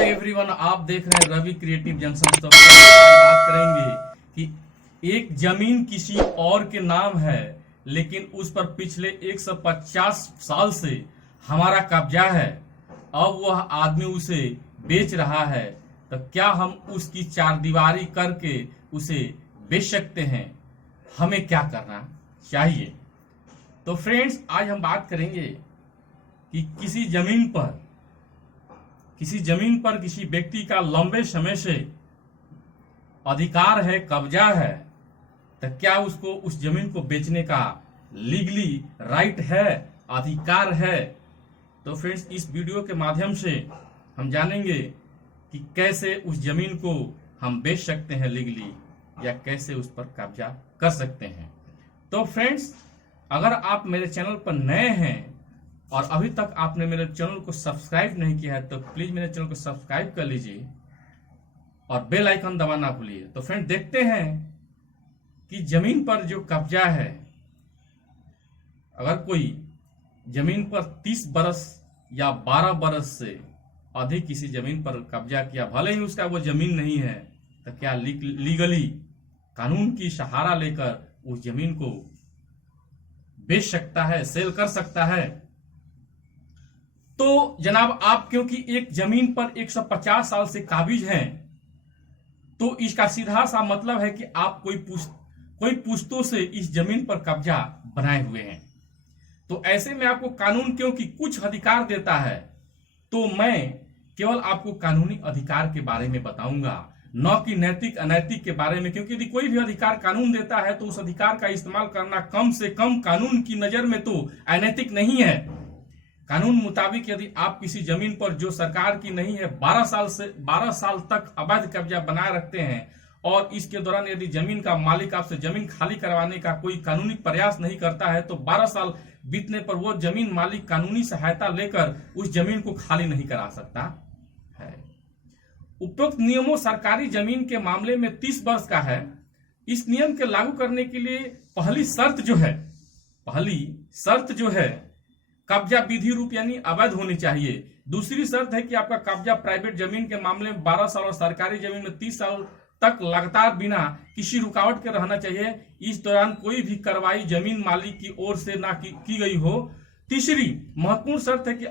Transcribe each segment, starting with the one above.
Everyone, आप देख रहे हैं रवि क्रिएटिव जंक्शन। तो बात करेंगे कि एक जमीन किसी और के नाम है, लेकिन उस पर पिछले 150 साल से हमारा कब्जा है। अब वह आदमी उसे बेच रहा है, तो क्या हम उसकी चारदीवारी करके उसे बेच सकते हैं? हमें क्या करना चाहिए? तो फ्रेंड्स, आज हम बात करेंगे कि किसी जमीन पर किसी व्यक्ति का लंबे समय से अधिकार है, कब्जा है, तो क्या उसको उस जमीन को बेचने का लीगली राइट है, अधिकार है? तो फ्रेंड्स, इस वीडियो के माध्यम से हम जानेंगे कि कैसे उस जमीन को हम बेच सकते हैं लीगली, या कैसे उस पर कब्जा कर सकते हैं। तो फ्रेंड्स, अगर आप मेरे चैनल पर नए हैं और अभी तक आपने मेरे चैनल को सब्सक्राइब नहीं किया है, तो प्लीज मेरे चैनल को सब्सक्राइब कर लीजिए और बेल आइकन दबाना ना भूलिए। तो फ्रेंड, देखते हैं कि जमीन पर जो कब्जा है, अगर कोई जमीन पर 30 बरस या 12 बरस से अधिक किसी जमीन पर कब्जा किया, भले ही उसका वो जमीन नहीं है, तो क्या लीगली कानून की सहारा लेकर उस जमीन को बेच सकता है, सेल कर सकता है? तो जनाब, आप क्योंकि एक जमीन पर 150 साल से काबिज हैं, तो इसका सीधा सा मतलब है कि आप कोई पुश्तों से इस जमीन पर कब्जा बनाए हुए हैं। तो ऐसे में आपको कानून क्योंकि कुछ अधिकार देता है, तो मैं केवल आपको कानूनी अधिकार के बारे में बताऊंगा, न कि नैतिक अनैतिक के बारे में। क्योंकि यदि कोई भी अधिकार कानून देता है, तो उस अधिकार का इस्तेमाल करना कम से कम कानून की नजर में तो अनैतिक नहीं है। कानून मुताबिक यदि आप किसी जमीन पर जो सरकार की नहीं है 12 साल तक अवैध कब्जा बनाए रखते हैं, और इसके दौरान यदि जमीन का मालिक आपसे जमीन खाली करवाने का कोई कानूनी प्रयास नहीं करता है, तो 12 साल बीतने पर वो जमीन मालिक कानूनी सहायता लेकर उस जमीन को खाली नहीं करा सकता है। उपरोक्त नियमों सरकारी जमीन के मामले में 30 वर्ष का है। इस नियम के लागू करने के लिए पहली शर्त जो है कब्जा विधि रूप यानी अवैध होनी चाहिए। दूसरी शर्त है कि आपका कब्जा प्राइवेट जमीन के मामले में 12 साल और सरकारी जमीन में 30 साल तक लगातार बिना किसी रुकावट के रहना चाहिए। इस दौरान कोई भी कार्रवाई जमीन मालिक की ओर से ना की गई हो। तीसरी महत्वपूर्ण शर्त है कि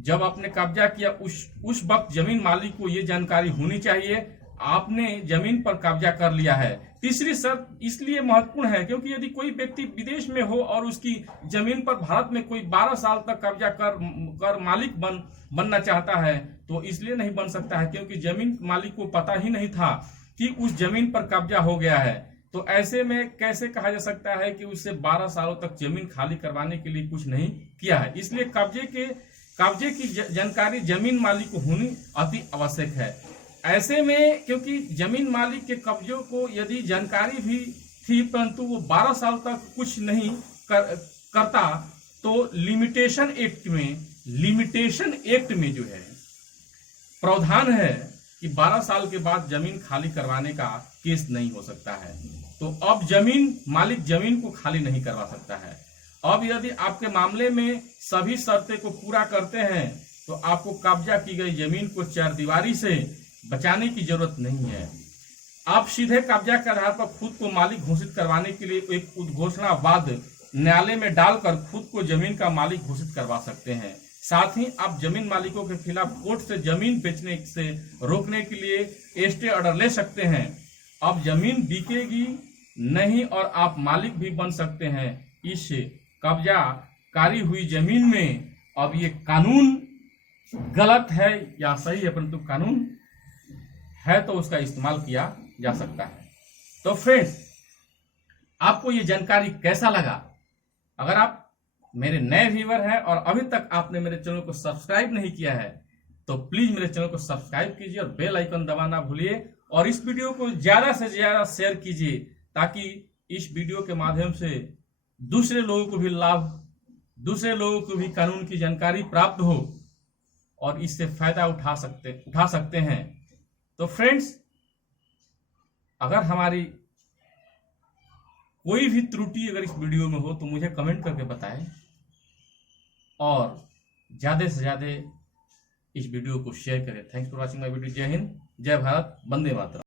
जब आपने कब्जा किया उस वक्त जमीन मालिक को यह जानकारी होनी चाहिए आपने जमीन पर कब्जा कर लिया है। तीसरी शर्त इसलिए महत्वपूर्ण है क्योंकि यदि कोई व्यक्ति विदेश में हो और उसकी जमीन पर भारत में कोई 12 साल तक कब्जा कर मालिक बनना चाहता है, तो इसलिए नहीं बन सकता है क्योंकि जमीन मालिक को पता ही नहीं था कि उस जमीन पर कब्जा हो गया है। तो ऐसे में कैसे कहा जा सकता है कि उससे 12 सालों तक जमीन खाली करवाने के लिए कुछ नहीं किया है? इसलिए कब्जे की जानकारी जमीन मालिक को होनी अति आवश्यक है। ऐसे में क्योंकि जमीन मालिक के कब्जों को यदि जानकारी भी थी परंतु वो 12 साल तक कुछ नहीं करता, तो लिमिटेशन एक्ट में जो है प्रावधान है कि 12 साल के बाद जमीन खाली करवाने का केस नहीं हो सकता है। तो अब जमीन मालिक जमीन को खाली नहीं करवा सकता है। अब यदि आपके मामले में सभी शर्तें को पूरा करते हैं, तो आपको कब्जा की गई जमीन को चारदीवारी से बचाने की जरूरत नहीं है। आप सीधे कब्जा के आधार पर खुद को मालिक घोषित करवाने के लिए एक उद्घोषणा वाद न्यायालय में डालकर खुद को जमीन का मालिक घोषित करवा सकते हैं। साथ ही आप जमीन मालिकों के खिलाफ कोर्ट से जमीन बेचने से रोकने के लिए स्टे ऑर्डर ले सकते हैं। अब जमीन बिकेगी नहीं और आप मालिक भी बन सकते हैं इस कब्जाकारी हुई जमीन में। अब ये कानून गलत है या सही है, परंतु कानून है तो उसका इस्तेमाल किया जा सकता है। तो फ्रेंड्स, आपको ये जानकारी कैसा लगा? अगर आप मेरे नए व्यूअर हैं और अभी तक आपने मेरे चैनल को सब्सक्राइब नहीं किया है, तो प्लीज मेरे चैनल को सब्सक्राइब कीजिए और बेल आइकन दबाना भूलिए, और इस वीडियो को ज्यादा से ज्यादा शेयर कीजिए ताकि इस वीडियो के माध्यम से दूसरे लोगों को भी लाभ, दूसरे लोगों को भी कानून की जानकारी प्राप्त हो और इससे फायदा उठा सकते हैं। तो फ्रेंड्स, अगर हमारी कोई भी त्रुटि अगर इस वीडियो में हो तो मुझे कमेंट करके बताएं, और ज्यादा से ज्यादा इस वीडियो को शेयर करें। Thanks for watching my video. जय हिंद, जय भारत, वंदे मातरम।